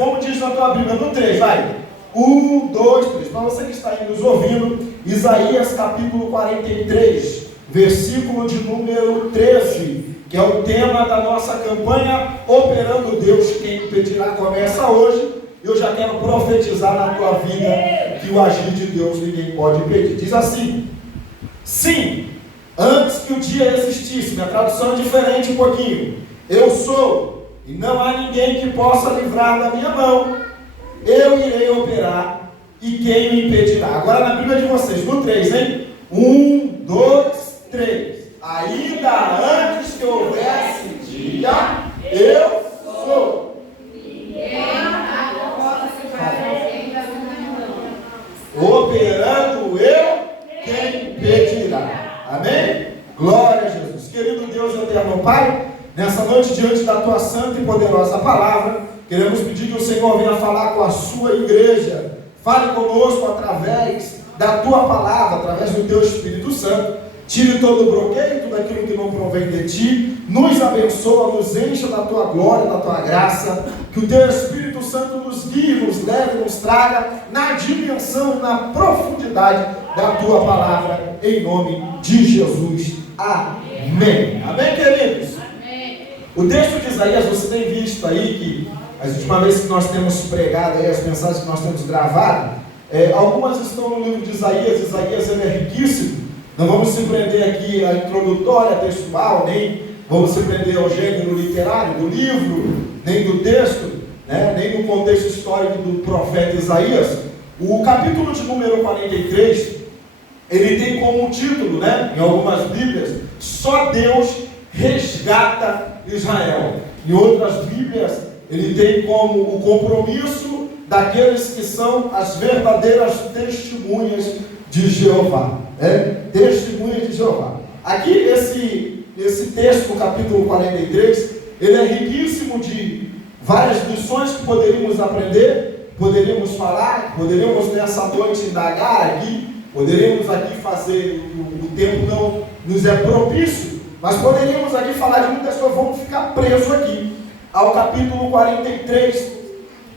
como diz na tua Bíblia, no 3, vai. 1, 2, 3. Para você que está aí nos ouvindo, Isaías capítulo 43, versículo de número 13, que é o tema da nossa campanha Operando Deus, quem impedirá, começa hoje. Eu já quero profetizar na tua vida que o agir de Deus ninguém pode impedir. Diz assim: sim, antes que o dia existisse, minha tradução é diferente um pouquinho. Eu sou, e não há ninguém que possa livrar da minha mão. Eu irei operar, e quem me impedirá? Agora na Bíblia de vocês, no 3, hein? 1, 2, 3. Ainda antes que houvesse dia, eu sou. Operando eu, quem impedirá? Amém? Glória a Jesus. Querido Deus eterno Pai, nessa noite, diante da tua santa e poderosa palavra, queremos pedir que o Senhor venha falar com a sua igreja. Fale conosco através da tua palavra, através do teu Espírito Santo. Tire todo o bloqueio, tudo aquilo que não provém de ti. Nos abençoa, nos encha da tua glória, da tua graça. Que o teu Espírito Santo nos guie, nos leve, nos traga na dimensão e na profundidade da tua palavra, em nome de Jesus. Amém. Amém, queridos? Amém. O texto de Isaías, você tem visto aí que as últimas vezes que nós temos pregado aí, as mensagens que nós temos gravado, algumas estão no livro de Isaías. Isaías ele é riquíssimo. Não vamos se prender aqui à introdutória textual, nem vamos se prender ao gênero literário do livro, nem do texto, né, nem no contexto histórico do profeta Isaías. O capítulo de número 43, ele tem como título, né, em algumas Bíblias, Só Deus resgata Israel. Em outras Bíblias, ele tem como o compromisso daqueles que são as verdadeiras testemunhas de Jeová. Testemunhas de Jeová. Aqui esse texto, o capítulo 43, ele é riquíssimo de várias lições que poderíamos aprender, poderíamos falar, poderíamos nessa noite indagar aqui, poderíamos aqui fazer, o tempo não nos é propício, mas poderíamos aqui falar de muitas coisas. Vamos ficar presos aqui ao capítulo 43,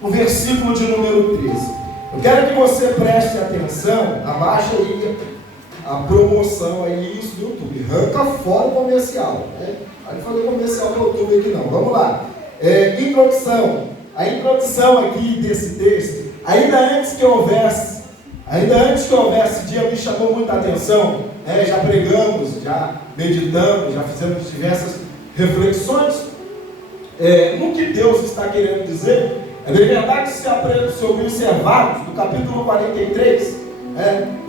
o versículo de número 13. Eu quero que você preste atenção. Abaixa aí a promoção aí, isso do YouTube. Arranca fora o comercial. Pode fazer comercial no YouTube aqui não. Vamos lá. Introdução. A introdução aqui desse texto, ainda antes que houvesse dia, me chamou muita atenção. Já pregamos, já meditamos, já fizemos diversas reflexões no que Deus está querendo dizer. É verdade que se observarmos no capítulo 43,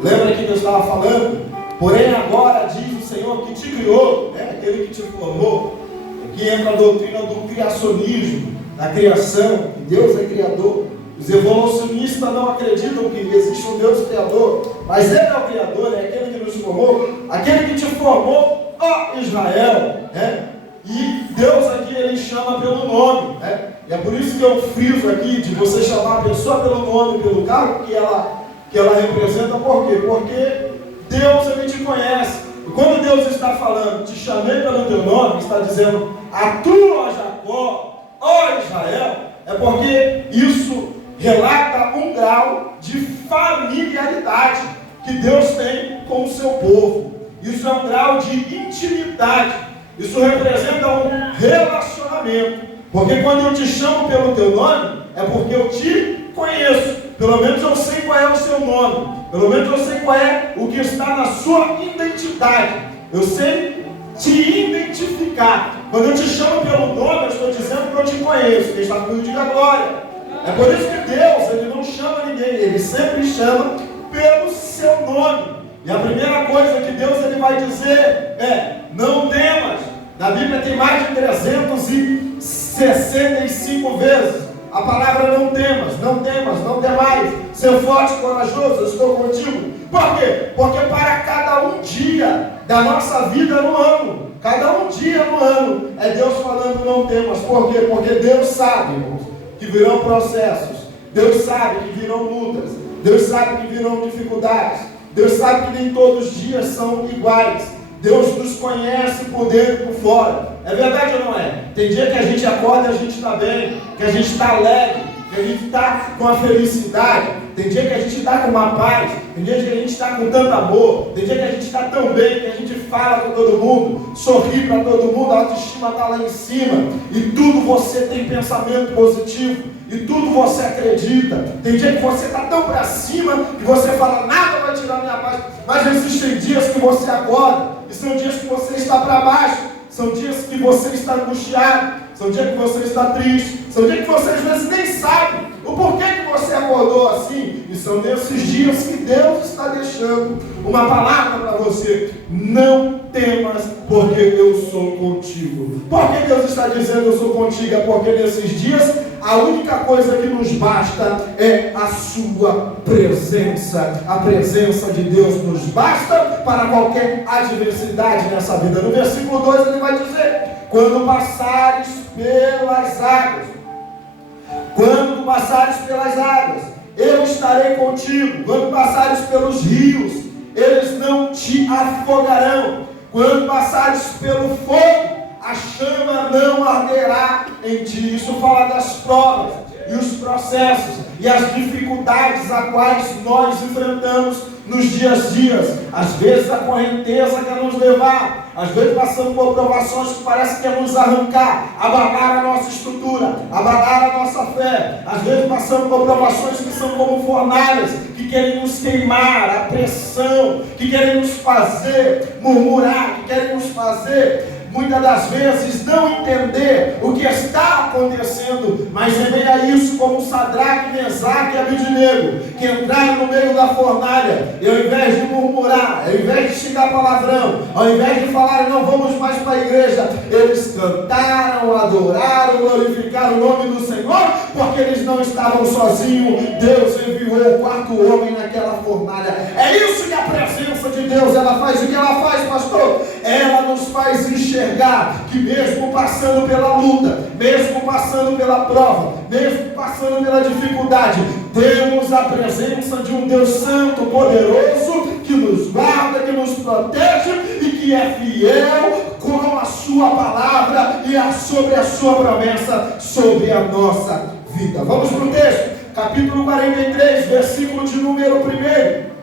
lembra que Deus estava falando? Porém agora diz o Senhor que te criou, aquele que te formou. Aqui entra a doutrina do criacionismo, da criação, que Deus é criador. Os evolucionistas não acreditam que existe um Deus criador, mas Ele é o criador, é aquele que nos formou, aquele que te formou, ó Israel. E Deus aqui, Ele chama pelo nome, E é por isso que eu friso aqui, de você chamar a pessoa pelo nome, pelo cargo que ela representa. Por quê? Porque Deus, Ele te conhece. E quando Deus está falando, te chamei pelo teu nome, está dizendo, a tua Jacó, ó Israel, é porque isso relata um grau de familiaridade que Deus tem com o seu povo. Isso é um grau de intimidade. Isso representa um relacionamento. Porque quando eu te chamo pelo teu nome, é porque eu te conheço. Pelo menos eu sei qual é o seu nome. Pelo menos eu sei qual é o que está na sua identidade. Eu sei te identificar. Quando eu te chamo pelo nome, eu estou dizendo que eu te conheço. Quem está comigo, diga glória. É por isso que Deus, Ele não chama ninguém. Ele sempre chama pelo seu nome. E a primeira coisa que Deus ele vai dizer é, não temas. Na Bíblia tem mais de 365 vezes a palavra não temas, não temas, não temais. Ser forte e corajoso, eu estou contigo. Por quê? Porque para cada um dia da nossa vida no ano, cada um dia no ano, é Deus falando não temas. Por quê? Porque Deus sabe, irmãos, que virão processos. Deus sabe que virão lutas. Deus sabe que virão dificuldades. Deus sabe que nem todos os dias são iguais. Deus nos conhece por dentro e por fora. É verdade ou não é? Tem dia que a gente acorda e a gente está bem, que a gente está alegre, que a gente está com a felicidade, tem dia que a gente está com uma paz, tem dia que a gente está com tanto amor, tem dia que a gente está tão bem que a gente fala com todo mundo, sorri para todo mundo, a autoestima está lá em cima, e tudo você tem pensamento positivo, e tudo você acredita. Tem dia que você está tão para cima que você fala, nada vai tirar minha paz, mas existem dias que você acorda, e são dias que você está para baixo, são dias que você está angustiado, são dias que você está triste, são dias que você às vezes nem sabe o porquê que você acordou assim. E são nesses dias que Deus está deixando uma palavra para você: não temas, porque eu sou contigo. Por que Deus está dizendo eu sou contigo? É porque nesses dias a única coisa que nos basta é a sua presença. A presença de Deus nos basta para qualquer adversidade nessa vida. No versículo 2 ele vai dizer: quando passares pelas águas, quando passares pelas águas, eu estarei contigo. Quando passares pelos rios, eles não te afogarão. Quando passares pelo fogo, a chama não arderá em ti. Isso fala das provas e os processos e as dificuldades a quais nós enfrentamos nos dias a dias. Às vezes a correnteza quer nos levar, às vezes passamos por provações que parece que quer nos arrancar, abalar a nossa estrutura, abalar a nossa fé. Às vezes passamos por provações que são como fornalhas, que querem nos queimar, a pressão, que querem nos fazer murmurar, que querem nos fazer muitas das vezes não entender o que está acontecendo, mas ver a isso como Sadraque, Mesaque e Abednego, que entraram no meio da fornalha, e ao invés de murmurar, ao invés de xingar palavrão, ao invés de falar não vamos mais para a igreja, eles cantaram, adoraram, glorificaram o nome do Senhor, porque eles não estavam sozinhos. Deus enviou o quarto homem naquela fornalha. É isso que a presença de Deus ela faz. O que ela faz, pastor? Ela nos faz enxergar que mesmo passando pela luta, mesmo passando pela prova, mesmo passando pela dificuldade, temos a presença de um Deus santo, poderoso, que nos guarda, que nos protege e que é fiel com a sua palavra e sobre a sua promessa sobre a nossa vida. Vamos para o texto, capítulo 43, versículo de número 1.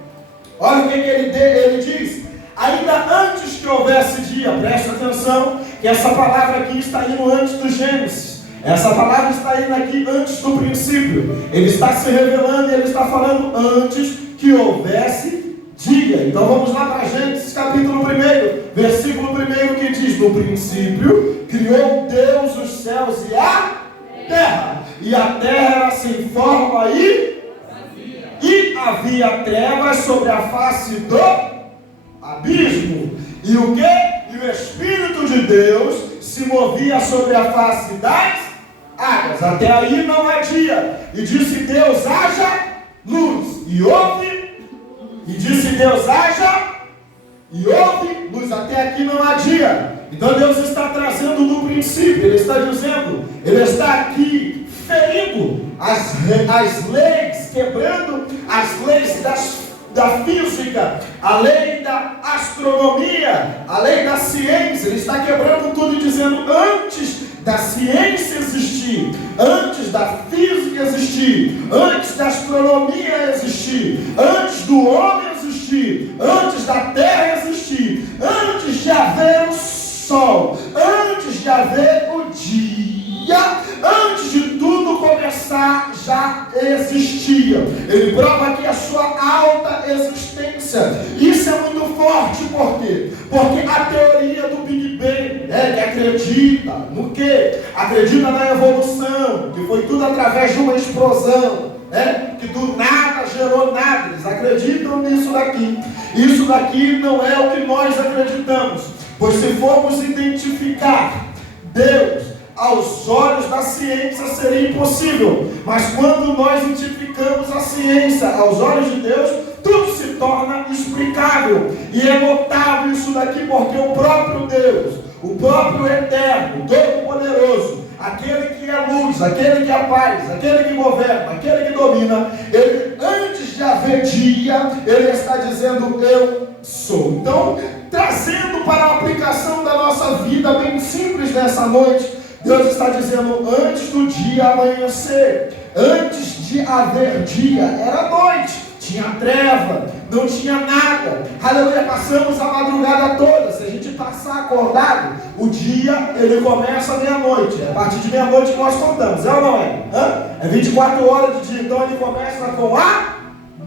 Olha o que ele diz: ainda antes que houvesse dia, preste atenção, que essa palavra aqui está indo antes do Gênesis, essa palavra está indo aqui antes do princípio, ele está se revelando e ele está falando antes que houvesse dia. Então vamos lá para Gênesis capítulo 1, versículo 1, que diz: no princípio criou Deus os céus e a terra, e a terra era sem forma e havia trevas sobre a face do abismo, e o que? E o Espírito de Deus se movia sobre a face das águas. Até aí não há dia. E disse Deus: haja luz. E houve. E disse Deus: haja. E houve luz. Até aqui não há dia. Então Deus está trazendo do princípio. Ele está dizendo, ele está aqui ferindo as leis, quebrando as leis da física, a lei da astronomia, a lei da ciência. Ele está quebrando tudo e dizendo: antes da ciência existir, antes da física existir, antes da astronomia existir, antes do homem existir, antes da terra existir, antes de haver o sol, antes de haver o dia, antes de tudo começar, já existia. Ele prova aqui a sua alta existência. Isso é muito forte. Por quê? Porque a teoria do Big Bang, que acredita no quê? Acredita na evolução, que foi tudo através de uma explosão, que do nada gerou nada. Eles acreditam nisso daqui. Isso daqui não é o que nós acreditamos, pois se formos identificar Deus aos olhos da ciência seria impossível, mas quando nós identificamos a ciência aos olhos de Deus, tudo se torna explicável. E é notável isso daqui, porque o próprio Deus, o próprio Eterno, Todo-Poderoso, aquele que é luz, aquele que é paz, aquele que governa, aquele que domina, ele, antes de haver dia, ele está dizendo: eu sou. Então, trazendo para a aplicação da nossa vida bem simples nessa noite, Deus está dizendo: antes do dia amanhecer, Antes de haver dia, era noite, tinha treva, não tinha nada. Aleluia, passamos a madrugada toda. Se a gente passar acordado, o dia ele começa à meia-noite. É a partir de meia-noite que nós contamos, é ou não é? É 24 horas de dia, então ele começa com a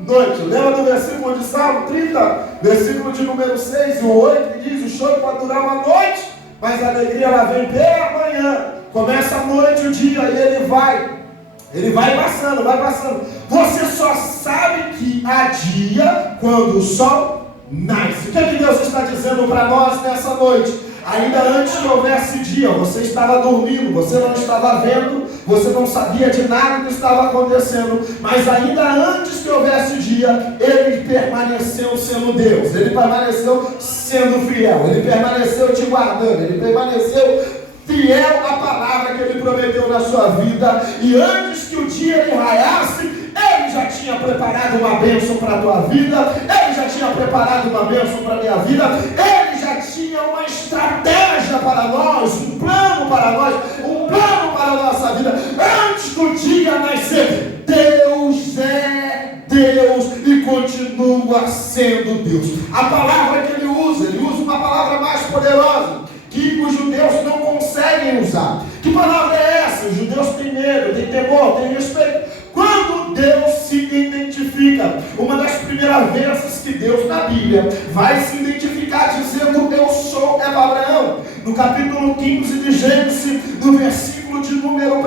noite. Lembra do versículo de Salmo 30, versículo de número 6 e o 8, que diz: o choro pode durar uma noite, mas a alegria ela vem pela manhã. Começa a noite, o dia, e ele vai passando, vai passando. Você só sabe que há dia quando o sol nasce. O que é que Deus está dizendo para nós nessa noite? Ainda antes que houvesse dia, você estava dormindo, você não estava vendo, você não sabia de nada que estava acontecendo, mas ainda antes que houvesse dia, Ele permaneceu sendo Deus, Ele permaneceu sendo fiel, Ele permaneceu te guardando, Ele permaneceu fiel à palavra que Ele prometeu na sua vida, e antes que o dia ele raiasse, Ele já tinha preparado uma bênção para a tua vida, Ele já tinha preparado uma bênção para a minha vida, Ele já tinha uma estratégia para nós, um plano para nós, um plano para a nossa vida. Antes do dia nascer, Deus é Deus e continua sendo Deus. A palavra que Ele usa uma palavra mais poderosa, que os judeus não conseguem usar. Que palavra é essa? Os judeus têm medo, têm temor, têm respeito. Quando Deus se identifica, uma das primeiras vezes que Deus na Bíblia vai se identificar dizendo: eu sou, é para Abraão. No capítulo 15 de Gênesis, no versículo de número 1,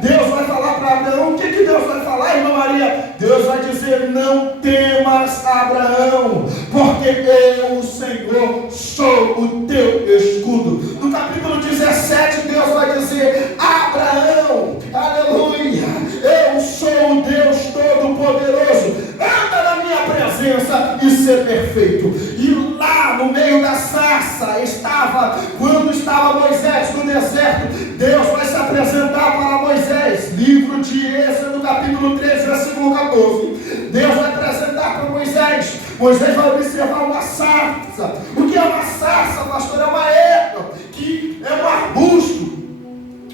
Deus vai falar para Abraão. O que Deus vai falar, irmã Maria? Deus vai dizer: não temas, Abraão, porque eu, o Senhor, sou o teu escudo. No capítulo 17, Deus vai dizer: Abraão, aleluia, eu sou o Deus Todo-Poderoso, anda na minha presença e ser perfeito. E lá no meio da sarça quando estava Moisés no deserto, Deus vai se apresentar para Moisés. Livro de Êxodo, capítulo 13, versículo 14. Deus vai apresentar para Moisés. Moisés vai observar uma sarça. O que é uma sarça, pastor? É uma erva, que é um arbusto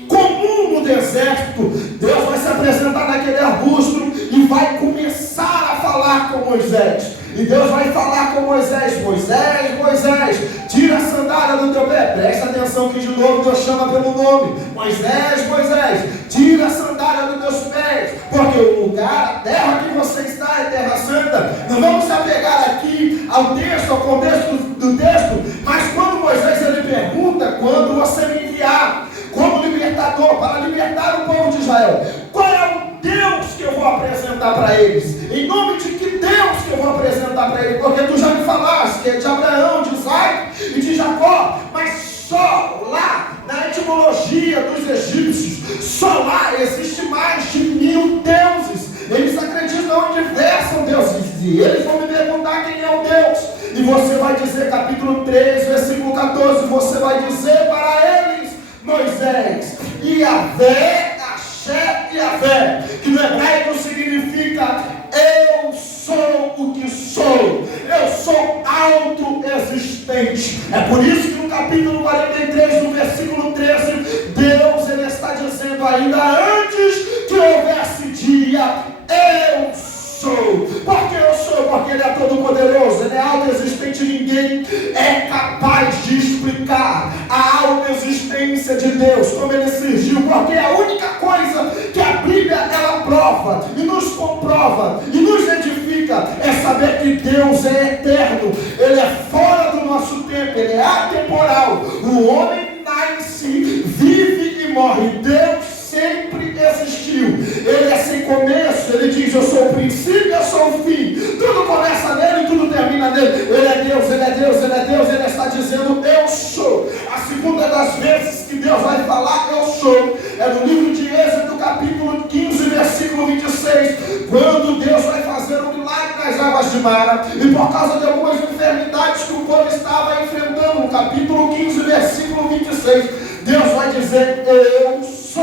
comum no deserto. Deus vai se apresentar naquele arbusto e vai começar a falar com Moisés. E Deus vai falar com Moisés: Moisés, Moisés, tira a sandália do teu pé. Presta atenção que de novo Deus chama pelo nome. Moisés, Moisés, tira a sandália dos teus pés, porque o lugar, a terra que você está é terra santa. Não vamos se apegar aqui ao texto, ao contexto do texto, mas quando Moisés ele pergunta: quando você me enviar como libertador para libertar o povo de Israel, qual é o Deus que eu vou apresentar para eles? Em nome de que Deus que eu vou apresentar para eles? Porque tu já me falaste que é de Abraão, de Isaac e de Jacó, mas só lá na etimologia dos egípcios, só lá existe mais de 1000 deuses. Eles acreditam em diversos deuses e eles vão me perguntar quem é o Deus. E você vai dizer, capítulo 3, versículo 14, você vai dizer para eles: Moisés, Yahvé, Axé e Yahvé, que no hebraico significa eu sou o que sou, eu sou autoexistente. É por isso que no capítulo 43, no versículo 13, Deus ele está dizendo: ainda antes que houvesse dia, eu sou. Porque eu sou? Porque Ele é todo poderoso, Ele é autoexistente. Ninguém é capaz de explicar a autoexistência de Deus, como Ele surgiu, porque a única coisa que a Bíblia ela prova e nos comprova e nos edifica é saber que Deus é eterno, Ele é fora do nosso tempo, Ele é atemporal. O homem nasce, vive e morre. Deus sempre existiu, Ele é sem começo. Ele diz: eu sou o princípio, eu sou o fim, tudo começa nele e tudo termina nele. Ele é Deus, Ele é Deus, Ele é Deus. Ele está dizendo: eu sou. A segunda das vezes que Deus vai falar eu sou é no livro de Êxodo, capítulo 15, versículo 26, quando Deus vai fazer um milagre nas águas de Mara, e por causa de algumas enfermidades que o povo estava enfrentando, no capítulo 15, versículo 26, Deus vai dizer: eu sou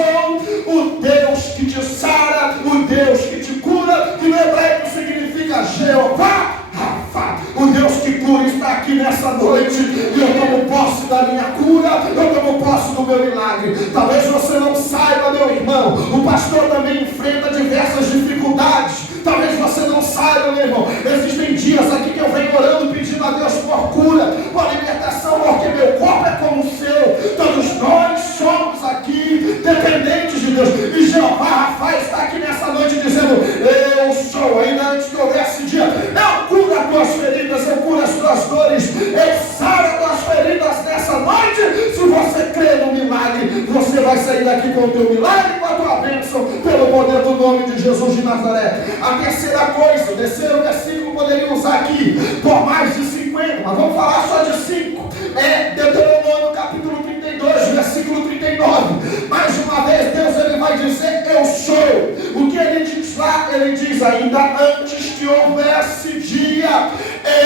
o Deus que te sara, o Deus que te cura, que no hebraico significa Jeová Rafa. O Deus que cura está aqui nessa noite, e eu tomo posse da minha cura, eu tomo posse do meu milagre. Talvez você não saiba, meu irmão, o pastor também enfrenta diversas dificuldades. Talvez você não saiba, meu irmão, existem dias aqui que eu venho orando, pedindo a Deus por cura, por libertação, porque meu corpo é como o seu. Todos nós somos aqui dependentes de Deus. E Jeová Rafa está aqui nessa noite dizendo: eu sou, ainda antes que houvesse dia, eu curo as tuas feridas, eu curo as tuas dores, eu saro as tuas feridas nessa noite. Se você crê no milagre, você vai sair daqui com o teu milagre e com a tua bênção, pelo poder do nome de Jesus de Nazaré. A terceira coisa, o terceiro versículo poderia usar aqui por mais de 50, mas vamos falar só de 5. É Deuteronômio capítulo 32, versículo 39. Mais uma vez Deus ele vai dizer: eu sou. O que ele diz lá? Ele diz: ainda antes que houvesse dia,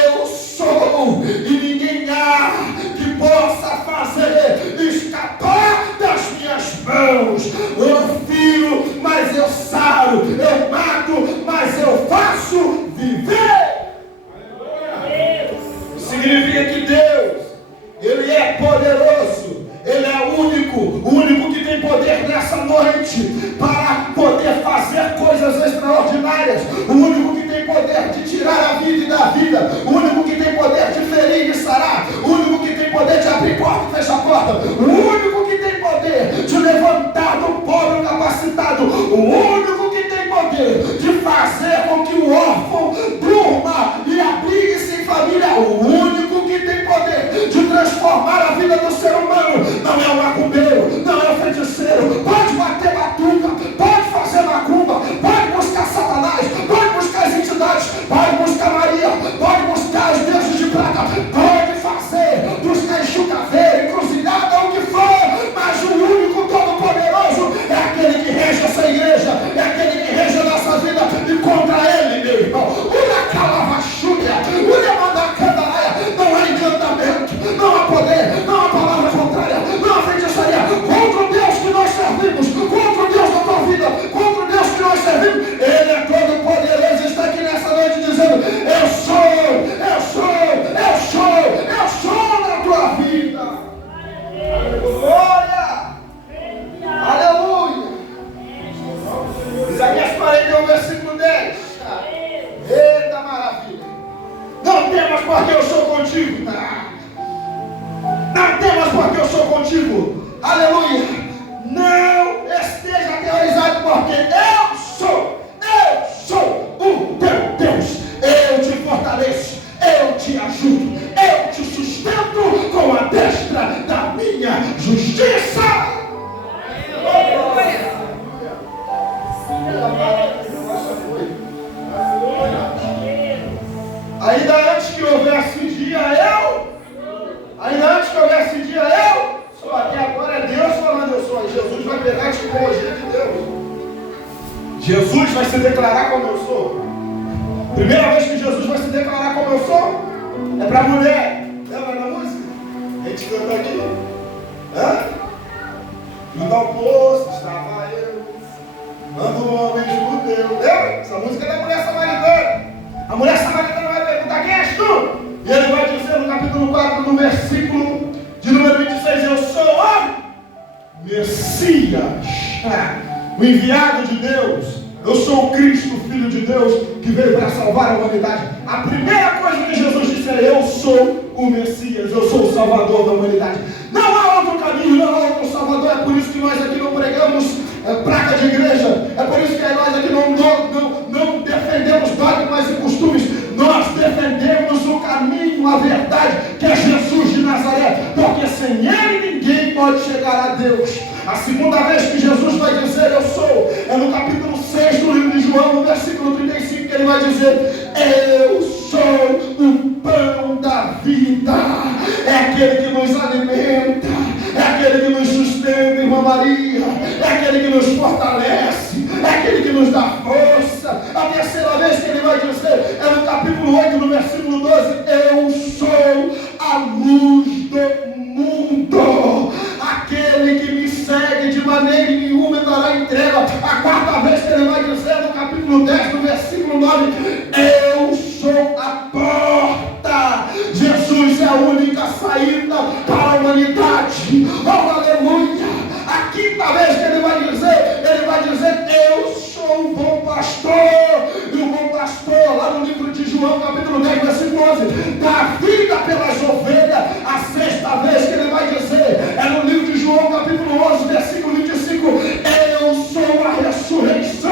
eu sou, e ninguém há que possa fazer escapar das minhas mãos. Eu firo, mas eu saro, eu mato, mas eu faço viver. Significa que Deus, ele é poderoso, ele é o único que tem poder nessa noite para poder fazer coisas extraordinárias, o único que tem poder de tirar a vida e dar vida, o único que tem poder de ferir e sarar, o único que tem poder de abrir porta e fechar porta, o único que tem poder de levantar do pobre capacitado, o único que tem poder de fazer com que o órfão durma e abrigue-se em família, o único que tem poder de transformar a vida do ser humano. Não é o macumbeiro, não é o feiticeiro. Pode bater batuca, pode fazer macumba, pode buscar Satanás, pode buscar as entidades, pode buscar Maria, pode buscar os deuses de prata, pode fazer, buscar enxugaveira, encruzilhada, o que for, mas o único todo-poderoso é aquele que rege essa igreja, é aquele que rege a nossa vida, e contra ele, meu irmão, não há encantamento, não há poder, não há palavra contrária, não há feitiçaria contra o Deus que nós servimos, contra o Deus da tua vida, contra o Deus que nós servimos. Ele é todo poderoso, está aqui nessa noite dizendo: eu sou na tua vida. Glória, aleluia. Isaías 41, versículo 10. Eita maravilha. Não temas porque eu sou contigo. Não temas porque eu sou contigo. Aleluia. Não esteja aterrorizado porque eu sou o teu Deus. Eu te fortaleço, eu te ajudo, eu te sustento com a destra da minha justiça. Ainda antes que houvesse dia, eu sou. Aqui agora é Deus falando eu sou. Jesus vai pegar a tipologia de Deus. Jesus vai se declarar como eu sou. Primeira vez que Jesus vai se declarar como eu sou é para a mulher. Lembra da música? A gente canta aqui. Junto ao poço estava eu, quando o homem judeu. Lembra? Essa música é da mulher samaritana. A mulher samaritana vai perguntar: quem és tu? E ele vai dizer no capítulo 4, no versículo de número 26: eu sou o Messias, o enviado de Deus. Eu sou o Cristo, Filho de Deus, que veio para salvar a humanidade. A primeira coisa que Jesus disse é: eu sou o Messias, eu sou o Salvador da humanidade. Não há outro caminho, não há outro Salvador. É por isso que nós aqui não pregamos praga de igreja. É por isso que nós aqui não defendemos dogmas e costumes. Nós defendemos o caminho, a verdade, que é Jesus de Nazaré. Porque sem ele ninguém pode chegar a Deus. A segunda vez que Jesus vai dizer eu sou, é no capítulo 6 do livro de João, no versículo 35, que ele vai dizer: eu sou o pão da vida. É aquele que nos alimenta, é aquele que nos sustenta, irmã Maria, é aquele que nos fortalece, é aquele que nos dá força. A terceira vez que ele vai dizer é no capítulo 8, no versículo 12: eu sou a luz do mundo. Aquele que me segue de maneira nenhuma entrará em treva. A quarta vez que ele vai dizer no capítulo 10, no versículo 9: eu sou a porta. Jesus é a única saída para a humanidade. Oh, aleluia. pastor. E o bom pastor, lá no livro de João, capítulo 10, versículo 11, dá vida pelas ovelhas. A sexta vez que ele vai dizer, é no livro de João, capítulo 11, versículo 25, eu sou a ressurreição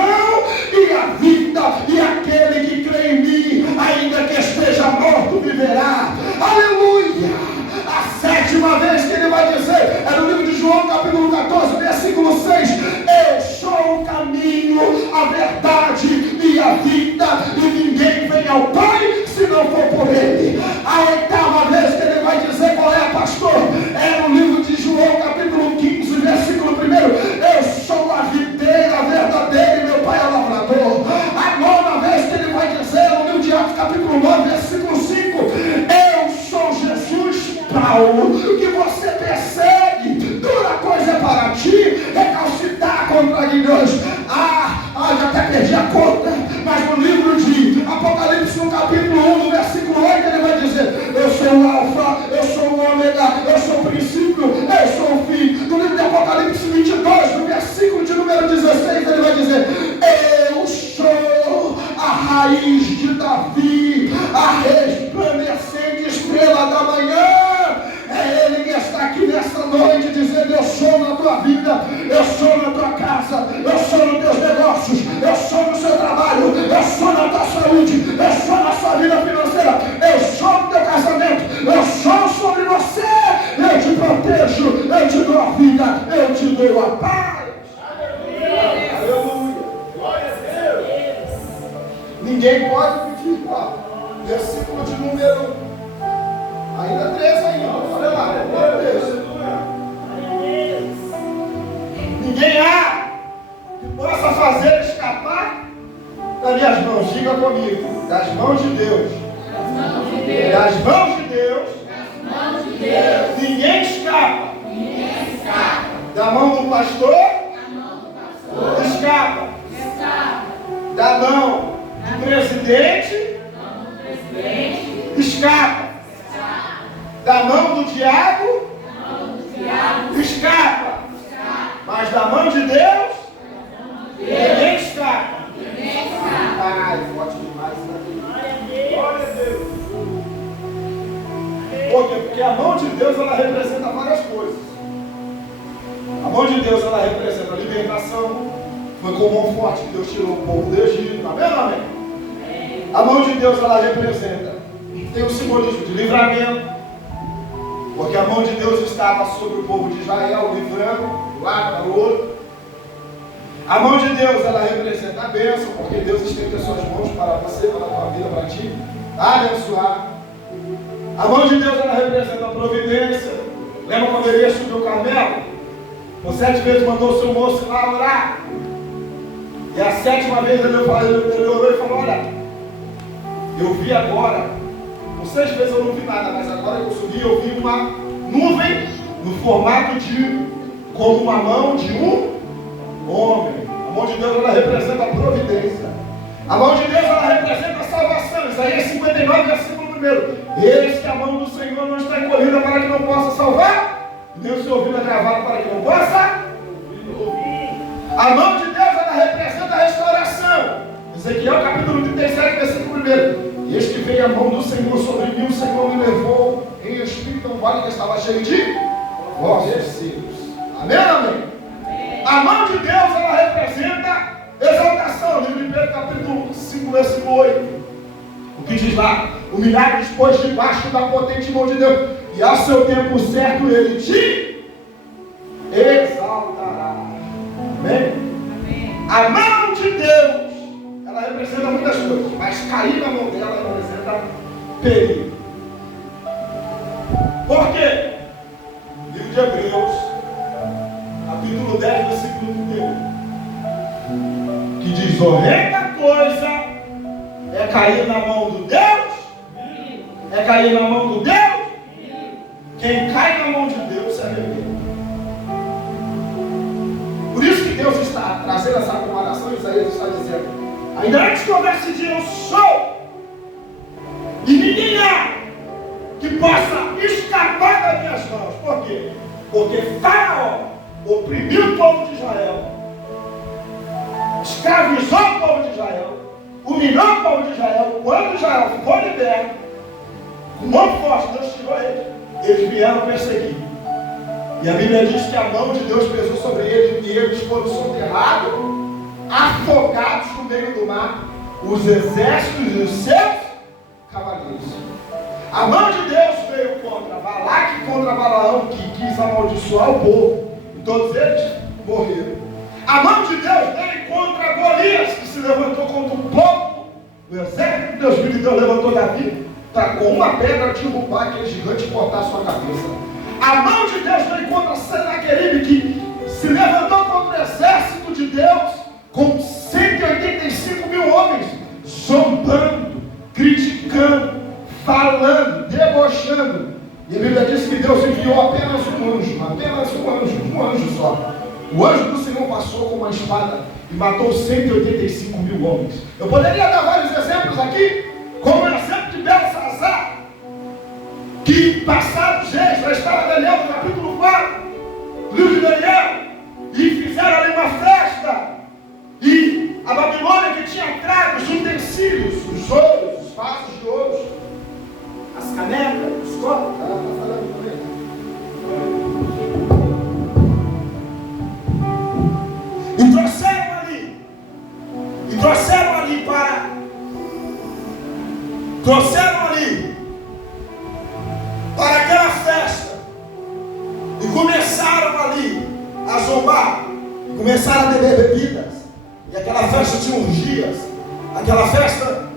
e a vida, e aquele que crê em mim, ainda que esteja morto, viverá. Aleluia! A sétima vez que ele vai dizer, é no livro de João, capítulo 14, versículo 6, eu sou o caminho, a verdade e a vida, e ninguém vem ao Pai se não for por ele. A oitava vez que ele vai dizer, qual é, pastor? É no livro de João, capítulo 15, versículo 1, eu sou a videira verdadeira e meu Pai é o lavrador. A nona vez que ele vai dizer, no livro de Atos, capítulo 9, versículo 5, eu sou Jesus, Paulo, que você persegue, dura coisa para ti, recalcitrar contra guilhões. Já até perdi a conta, mas no livro de Apocalipse, no capítulo 1, no versículo 8, ele vai dizer, eu sou o alfa, eu sou o ômega, eu sou o princípio, eu sou o fim. No livro de Apocalipse 22, no versículo de número 16, ele vai dizer, eu sou a raiz de Davi, a resplandecente estrela da manhã. É Ele que está aqui nessa noite dizendo, eu sou na tua vida, eu sou na tua casa, eu sou nos teus negócios, eu sou no seu trabalho, eu sou na tua saúde, eu sou na sua vida financeira, eu sou no teu casamento, eu sou sobre você, eu te protejo, eu te dou a vida, eu te dou a paz. Aleluia. Glória a Deus. Ninguém pode pedir, versículo de número ainda 3 ainda, olha lá, ninguém há que possa fazer escapar das minhas mãos, diga comigo, das mãos de Deus, das mãos de Deus, ninguém escapa, da mão do pastor, escapa, da mão do presidente, escapa. Da mão do diabo, escapa. Mas da mão de Deus, ninguém escapa. Ai, forte demais isso aqui. Glória a Deus. Por quê? Porque a mão de Deus, ela representa várias coisas. A mão de Deus, ela representa a libertação. Foi com mão forte que Deus tirou o povo do Egito. Amém, amém? A mão de Deus, ela representa, tem o simbolismo de livramento. Porque a mão de Deus estava sobre o povo de Israel, livrando do lado para o outro. A mão de Deus, ela representa a bênção, porque Deus estende as suas mãos para você, para a tua vida, para ti, abençoar. A mão de Deus, ela representa a providência. Lembra quando ele ia subir o Carmelo? Por 7 vezes mandou o seu moço lá orar. E a 7ª vez ele orou e falou, olha, eu vi agora. Por 6 vezes eu não vi nada, mas agora que eu subi, eu vi uma nuvem no formato de, como uma mão de um homem. A mão de Deus, ela representa a providência. A mão de Deus, ela representa a salvação. Isaías 59, versículo 1. Eis que a mão do Senhor não está encolhida para que não possa salvar, nem o seu ouvido é gravado para que não possa ouvir. A mão de Deus, ela representa a restauração. Ezequiel capítulo 37, versículo 1. E eis que veio a mão do Senhor sobre mim, o Senhor me levou em espírito a um vale que estava cheio de vossos cílios. Amém, amém? A mão de Deus, ela representa exaltação. Livro de Pedro, capítulo 5, versículo 8. O que diz lá? Humilhar-vos, pois, debaixo da potente mão de Deus, e ao seu tempo certo ele te exaltará. Amém? Amém. A mão de Deus, ela representa muitas coisas, mas cair na mão dela representa perigo. Por quê? Livro de Hebreus, capítulo 10, versículo 1, que diz: horrenda coisa é cair na mão do Deus, é cair na mão do Deus. Quem cai na mão de Deus se arrepende. Por isso que Deus está trazendo essa comparação. Isaías está dizendo: ainda antes que houvesse dia, eu sou, e ninguém há que possa escapar das minhas mãos. Por quê? Porque Faraó oprimiu o povo de Israel, escravizou o povo de Israel, humilhou o povo de Israel. Quando Israel ficou liberto, com mão forte, Deus tirou eles. Eles vieram perseguir. E a Bíblia diz que a mão de Deus pesou sobre eles e eles foram soterrados, afogados no meio do mar, os exércitos e os seus cavaleiros. A mão de Deus veio contra Balaque e contra Balaão, que quis amaldiçoar o povo, e todos eles morreram. A mão de Deus veio contra Golias, que se levantou contra o povo. O exército de Deus, filho de Deus, levantou Davi, tacou uma pedra, derrubar aquele gigante e cortar sua cabeça. A mão de Deus veio contra Senaqueribe, que se levantou contra o exército de Deus, com 185 mil homens, zombando, criticando, falando, debochando. E a Bíblia diz que Deus enviou apenas um anjo só. O anjo do Senhor passou com uma espada e matou 185 mil homens. Eu poderia dar vários exemplos aqui, como o exemplo de Belsazar, que passados reis, na história de Daniel, no capítulo 4, livro de Daniel, e fizeram ali uma festa, e a Babilônia que tinha trago os utensílios, os ouros, os vasos de ouro, as canecas, os copos, ela está falando com ele. E trouxeram ali para aquela festa, e começaram ali a zombar, e começaram a beber bebidas, e aquela festa tinha orgias, aquela festa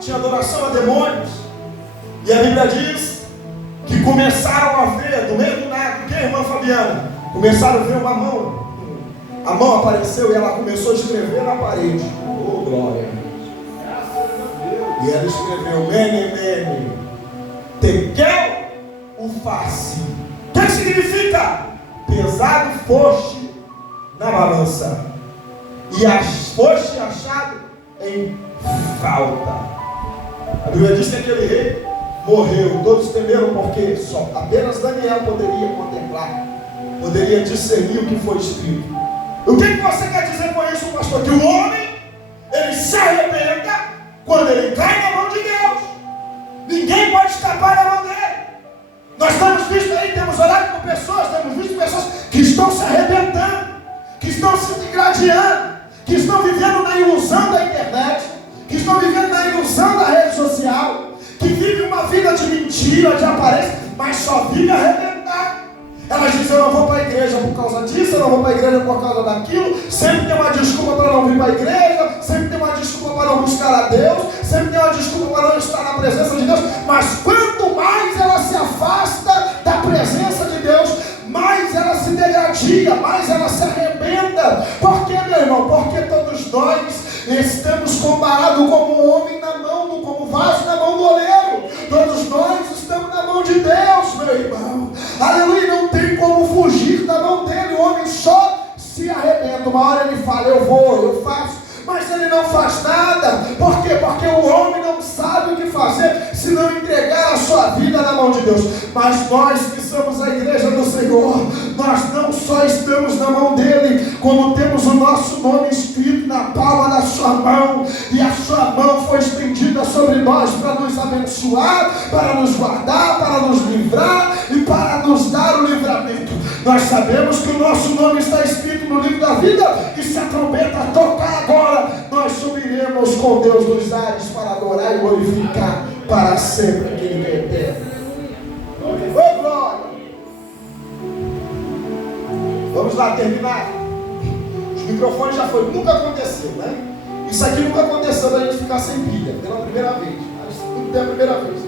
tinha adoração a demônios, e a Bíblia diz que começaram a ver, do meio do nada, o que, irmã Fabiana? Começaram a ver uma mão, a mão apareceu e ela começou a escrever na parede. Oh, glória! E ela escreveu: Mene, Mene, Tekel, Ufarsi. O que significa? Pesado foste na balança, e foste achado em falta. A Bíblia diz que aquele rei morreu. Todos temeram, porque apenas Daniel poderia contemplar, poderia discernir o que foi escrito. O que você quer dizer com isso, pastor? Que o homem, ele se arrependa quando ele cai na mão de Deus. Ninguém pode escapar da mão dele. Nós temos visto aí, temos orado com pessoas, temos visto pessoas que estão se arrebentando, que estão se degradando, que estão vivendo na ilusão da internet, que estão vivendo na ilusão da rede social, que vivem uma vida de mentira, de aparência, mas só vive arrebentado. Elas dizem: eu não vou para a igreja por causa disso, eu não vou para a igreja por causa daquilo. Sempre tem uma desculpa para não vir para a igreja, sempre tem uma desculpa para não buscar a Deus, sempre tem uma desculpa para não estar na presença de Deus. Mas quanto mais ela se afasta da presença de Deus, mais ela se degradia, mais ela se arrebenta. Por quê, meu irmão? Porque todos nós estamos comparados como um homem na mão, como vaso na mão do oleiro. Todos nós estamos na mão de Deus, meu irmão. Aleluia, não tem como fugir da mão dele. O homem só se arrebenta. Uma hora ele fala: eu vou, eu faço. Mas ele não faz nada. Por quê? Porque o homem não sabe o que fazer se não entregar a sua vida na mão de Deus. Mas nós que somos a igreja do Senhor, nós não só estamos na mão dele, como temos o nosso nome escrito na palma da sua mão, e a sua mão foi estendida sobre nós para nos abençoar, para nos guardar, para nos livrar e para nos dar o livramento. Nós sabemos que o nosso nome está escrito no livro da vida, e se a trombeta tocar agora, nós subiremos com Deus nos ares para adorar e glorificar para sempre aquele que é eterno. Oh, glória! Vamos lá terminar. Os microfones já foi, nunca aconteceu, né? Isso aqui nunca aconteceu da gente ficar sem pilha, pela primeira vez. Tudo é a primeira vez.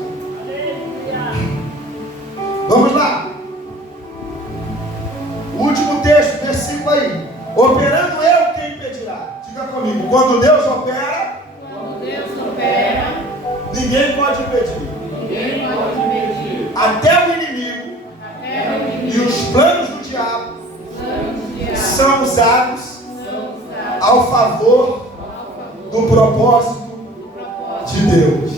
Vamos lá. O último texto, versículo aí. Operando eu, quem impedirá? Diga comigo. Quando Deus opera, ninguém pode impedir. Até o inimigo e os planos do diabo são usados ao favor do propósito de Deus.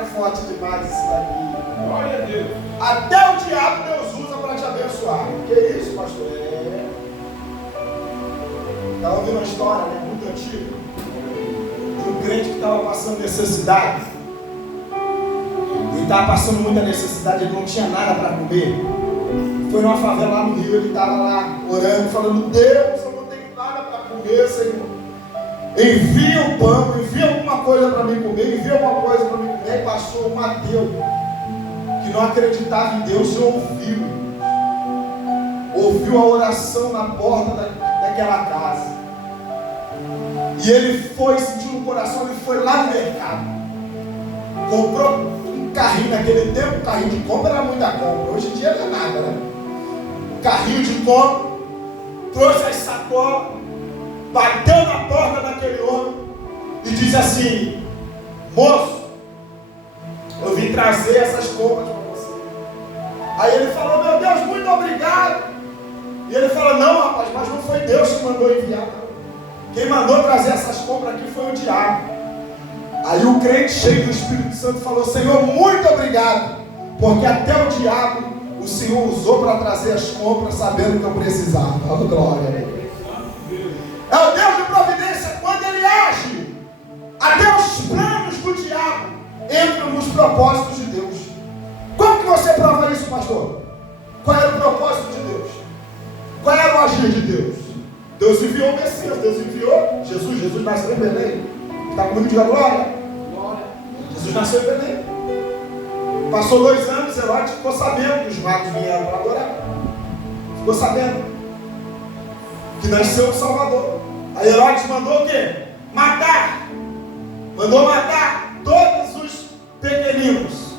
É forte demais isso daqui. Glória a Deus. Até o diabo Deus usa para te abençoar. Que isso, pastor? Estava ouvindo uma história, né, muito antiga, de um crente que estava passando necessidade. Ele estava passando muita necessidade, ele não tinha nada para comer. Foi numa favela lá no Rio, ele estava lá orando, falando: Deus, eu não tenho nada para comer, Senhor. Envia o pão, envia alguma coisa para mim comer, envia alguma coisa para mim comer. E passou um ateu, que não acreditava em Deus, e ouviu a oração na porta daquela casa. E ele foi, sentiu no coração, ele foi lá no mercado, comprou um carrinho. Naquele tempo, um carrinho de compra era muita compra, hoje em dia não é nada, né? Um carrinho de compra, trouxe as sacolas, bateu na porta daquele homem e disse assim: moço, eu vim trazer essas compras para você. Aí ele falou: meu Deus, muito obrigado. E ele falou: não, rapaz, mas não foi Deus que mandou enviar, não. Quem mandou trazer essas compras aqui foi o diabo. Aí o crente, cheio do Espírito Santo, falou: Senhor, muito obrigado, porque até o diabo o Senhor usou para trazer as compras, sabendo que eu precisava. Oh, glória a Deus. É o Deus de providência. Quando Ele age, até os planos do diabo entram nos propósitos de Deus. Como que você prova isso, pastor? Qual era o propósito de Deus? Qual era o agir de Deus? Deus enviou o Messias, Deus enviou Jesus. Jesus nasceu em Belém. Está comigo? Diga glória. Jesus nasceu em Belém. Passou 2 anos, Herodes ficou sabendo que os magos vieram para adorar. Ficou sabendo que nasceu o Salvador. Aí Herodes mandou o quê? Matar. Mandou matar todos os pequeninos.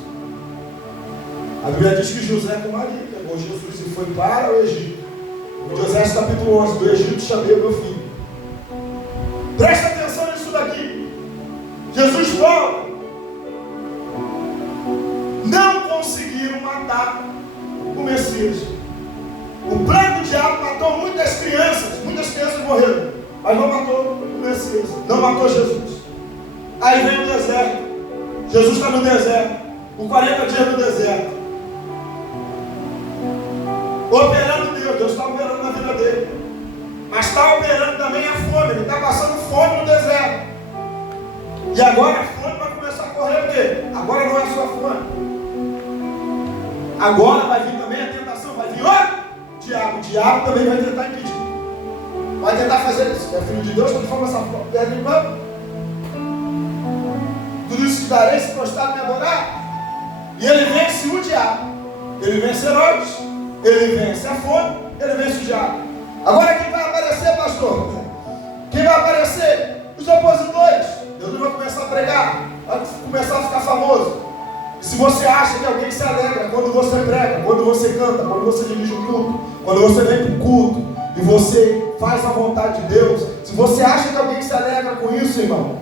A Bíblia diz que José com Maria pegou Jesus e foi para o Egito. Em José capítulo 11, do Egito chamei o meu filho. Presta atenção nisso daqui. Jesus volta. Não conseguiram matar o Messias. O plano do diabo matou muitas crianças morreram, mas não matou o Messias, não matou Jesus. Aí vem o deserto. Jesus está no deserto, por 40 dias no deserto, operando Deus está operando na vida dele, mas está operando também a fome. Ele está passando fome no deserto. E agora a fome vai começar a correr, o quê? Agora não é só fome, agora vai vir também a tentação, vai vir o diabo também vai tentar impedir, vai tentar fazer isso. É filho de Deus, transforma essa pedra em pão. Tudo isso te darei se prostrar e me adorar. E ele vence o diabo, ele vence Herodes, ele vence a fome, ele vence o diabo. Agora quem vai aparecer, pastor? Quem vai aparecer? Os opositores. Deus vai começar a pregar, vai começar a ficar famoso. E se você acha que alguém se alegra quando você prega, quando você canta, quando você dirige o culto, quando você vem para o culto e você faz a vontade de Deus, se você acha que alguém se alegra com isso, irmão,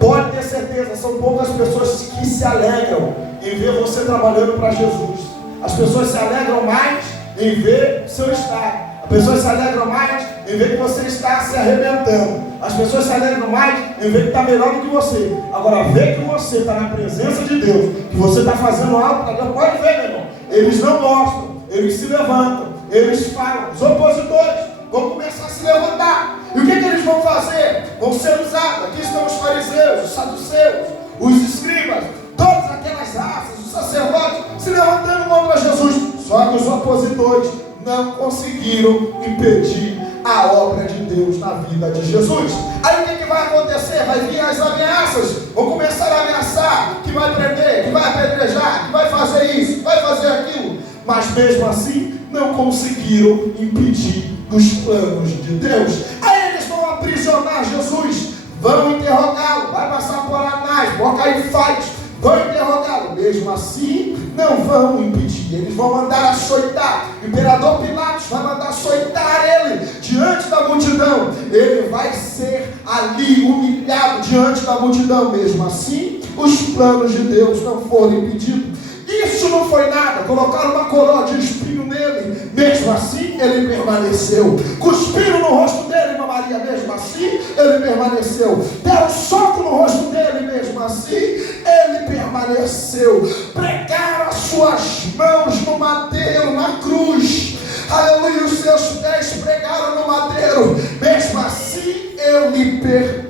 pode ter certeza, são poucas pessoas que se alegram em ver você trabalhando para Jesus. As pessoas se alegram mais em ver o seu estado. As pessoas se alegram mais em ver que você está se arrebentando. As pessoas se alegram mais em ver que está melhor do que você. Agora, ver que você está na presença de Deus, que você está fazendo algo para Deus, pode ver, meu irmão. Eles não gostam, eles se levantam, eles falam. Os opositores vão começar a se levantar. E o que eles vão fazer? Vão ser usados. Aqui estão os fariseus, os saduceus, os escribas, todas aquelas raças, os sacerdotes se levantando contra Jesus. Só que os opositores não conseguiram impedir a obra de Deus na vida de Jesus. Aí o que vai acontecer? Vai vir as ameaças, vão começar a ameaçar, que vai prender, que vai apedrejar, que vai fazer isso, que vai fazer aquilo. Mas mesmo assim, não conseguiram impedir os planos de Deus. Aí eles vão aprisionar Jesus, vão interrogá-lo, vai passar por Anás, por Caifás, vão interrogá-lo. Mesmo assim, não vão impedir. Eles vão mandar açoitar. O imperador Pilatos vai mandar açoitar ele diante da multidão. Ele vai ser ali humilhado diante da multidão. Mesmo assim, os planos de Deus não foram impedidos. Isso não foi nada. Colocaram uma coroa de espinho nele. Mesmo assim, ele permaneceu. Cuspiram no rosto dele, irmã Maria. Mesmo assim, ele permaneceu. Deram um soco no rosto dele. Mesmo assim, ele permaneceu. Pregaram as suas mãos no madeiro, na cruz. aleluia, os seus pés pregaram no madeiro, mesmo assim ele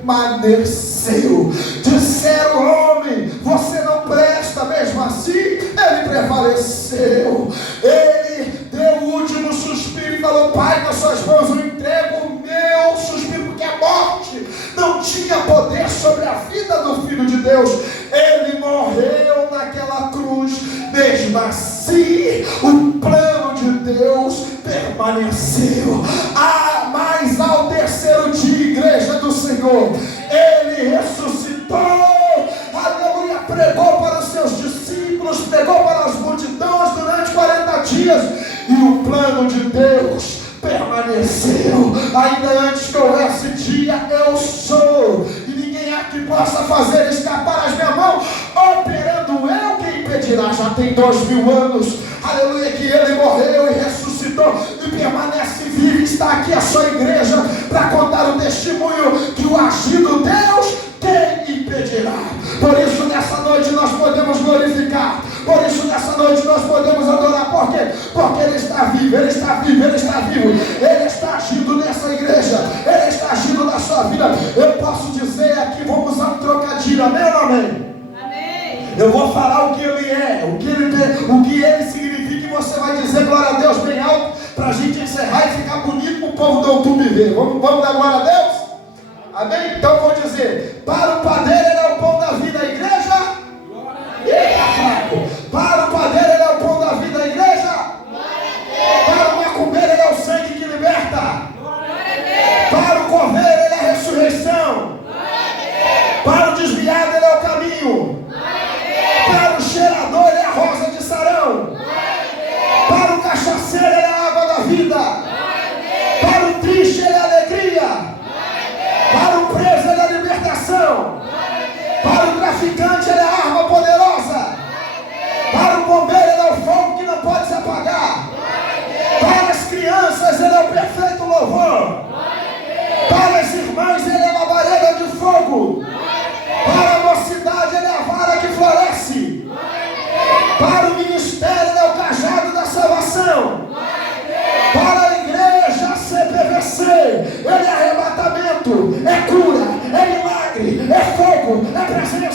permaneceu. Disseram: homem, você não presta, mesmo assim ele prevaleceu. Ele deu o último suspiro e falou: Pai, nas suas mãos eu entrego o meu suspiro, porque a morte não tinha poder sobre a vida do Filho de Deus. Ele morreu naquela cruz, mesmo assim o plano de Deus permaneceu. Mas ao terceiro dia, igreja do Senhor, ele ressuscitou, aleluia, pregou para os seus discípulos, pregou para as multidões durante 40 dias, e o plano de Deus permaneceu. Ainda antes que houvesse dia, eu sou, e ninguém há que possa fazer escapar as minhas mãos. Operando eu, quem impedirá? Já tem 2000 anos, aleluia, que ele morreu e ressuscitou e permanece vivo. Está aqui a sua igreja para contar o testemunho que o agido Deus, quem impedirá? Por isso nessa noite nós podemos glorificar, por isso nessa noite nós podemos adorar. Por quê? Porque ele está vivo, ele está vivo, ele está vivo, ele está agindo nessa igreja, ele está agindo na sua vida. Eu posso dizer aqui, vamos usar um trocadilho, amém ou não amém? Eu vou falar o que ele é, o que ele significa, e você vai dizer glória a Deus bem alto, para a gente encerrar e ficar bonito para o povo do YouTube ver. Vamos dar glória a Deus? Amém? Então vou dizer: para o padeiro ele é o pão da vida, a igreja? Para o padeiro ele é o pão da vida, a igreja? Para o macumbeiro ele é o sangue que liberta. Para o coveiro ele é a ressurreição. Para o desviado ele é o caminho. Para o cheirador ele é a rosa de Sarão. Para o cachaceiro ele é a água da vida. Para o triste ele é a alegria. Para o preso ele é a libertação. Para o traficante ele é a arma poderosa. Para o bombeiro ele é o fogo que não pode se apagar. Para as crianças ele é o perfeito louvor. Para as irmãs ele é uma labareda de fogo. Para a mocidade ele é a vara que floresce. Para o ministério ele é o cajado da salvação. Para a igreja CPVC ele é arrebatamento, é cura, é milagre, é fogo, é presença.